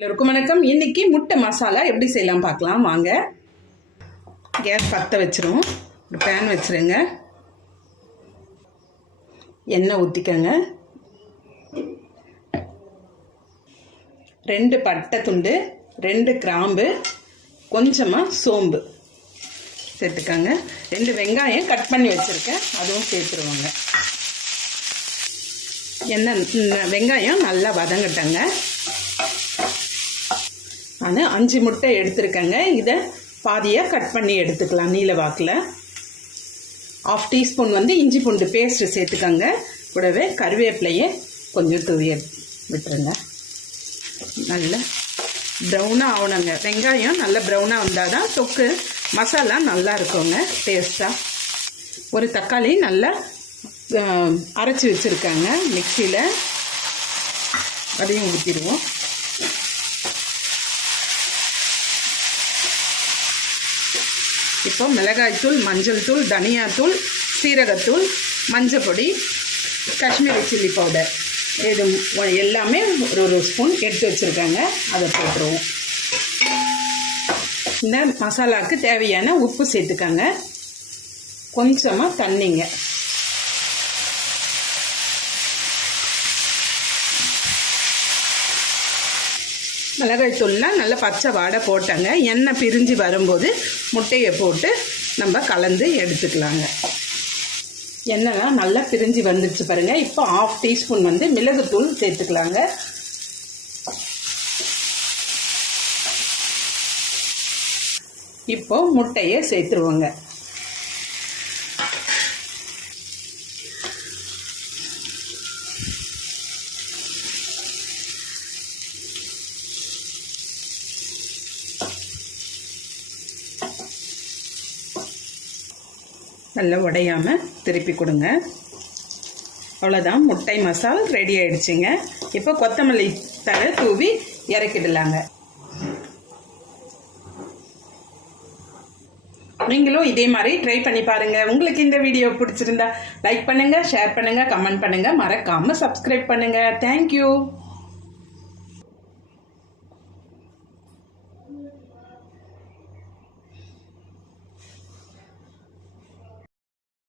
எல்லாருக்கும் வணக்கம். இன்னைக்கு முட்டை மசாலா எப்படி செய்யலாம் பார்க்கலாம் வாங்க. கேஸ் பற்ற வச்சிரும். ஒரு பேன் வச்சுருங்க. எண்ணெய் ஊற்றிக்கங்க. 2 பட்டை துண்டு, 2 கிராம்பு, கொஞ்சமாக சோம்பு சேர்த்துக்கங்க. 2 வெங்காயம் கட் பண்ணி வச்சுருக்கேன், அதுவும் சேர்த்துருவாங்க. வெங்காயம் நல்லா வதங்கட்டங்க. நான் 5 முட்டை எடுத்துருக்கேங்க. இதை பாதியாக கட் பண்ணி எடுத்துக்கலாம் நீல வாக்கில். 1/2 டீஸ்பூன் இஞ்சி பூண்டு பேஸ்ட்டு சேர்த்துக்கங்க. கூடவே கருவேப்பிலையே கொஞ்சம் தூவி விட்டுருங்க. நல்லா ப்ரௌனாக ஆகணுங்க. வெங்காயம் நல்லா ப்ரௌனாக வந்தால் தான் தொக்கு மசாலா நல்லா இருக்குங்க, டேஸ்ட்டாக. ஒரு தக்காளி நல்லா அரைச்சி வச்சுருக்காங்க மிக்சியில், அதையும் ஊற்றிடுவோம். இப்போ மிளகாய்த்தூள், மஞ்சள் தூள், தனியாத்தூள், சீரகத்தூள், மஞ்சள் பொடி, காஷ்மீரி சில்லி பவுடர் இது எல்லாமே ஒரு ஸ்பூன் எடுத்து வச்சுருக்காங்க. அதை போட்டுருவோம். இந்த மசாலாவுக்கு தேவையான உப்பு சேர்த்துக்கங்க. கொஞ்சமாக தண்ணிங்க. மிளகாய்த்தூள்லாம் நல்லா பச்சை வாடை போட்டாங்க. எண்ணெய் பிரிஞ்சு வரும்போது முட்டையை போட்டு நம்ம கலந்து எடுத்துக்கலாங்க. எண்ணெய்லாம் நல்லா பிரிஞ்சு வந்துடுச்சு பாருங்கள். இப்போ 1/2 டீஸ்பூன் மிளகுத்தூள் சேர்த்துக்கலாங்க. இப்போ முட்டையை சேர்த்துருவோங்க. நல்லா உடையாமல் திருப்பி கொடுங்க. அவ்வளோதான், முட்டை மசால் ரெடி ஆகிடுச்சிங்க. இப்போ கொத்தமல்லி தழை தூவி இறக்கிடலாங்க. நீங்களும் இதே மாதிரி ட்ரை பண்ணி பாருங்கள். உங்களுக்கு இந்த வீடியோ பிடிச்சிருந்தா லைக் பண்ணுங்கள், ஷேர் பண்ணுங்கள், கமெண்ட் பண்ணுங்கள், மறக்காமல் சப்ஸ்கிரைப் பண்ணுங்கள். தேங்க்யூ.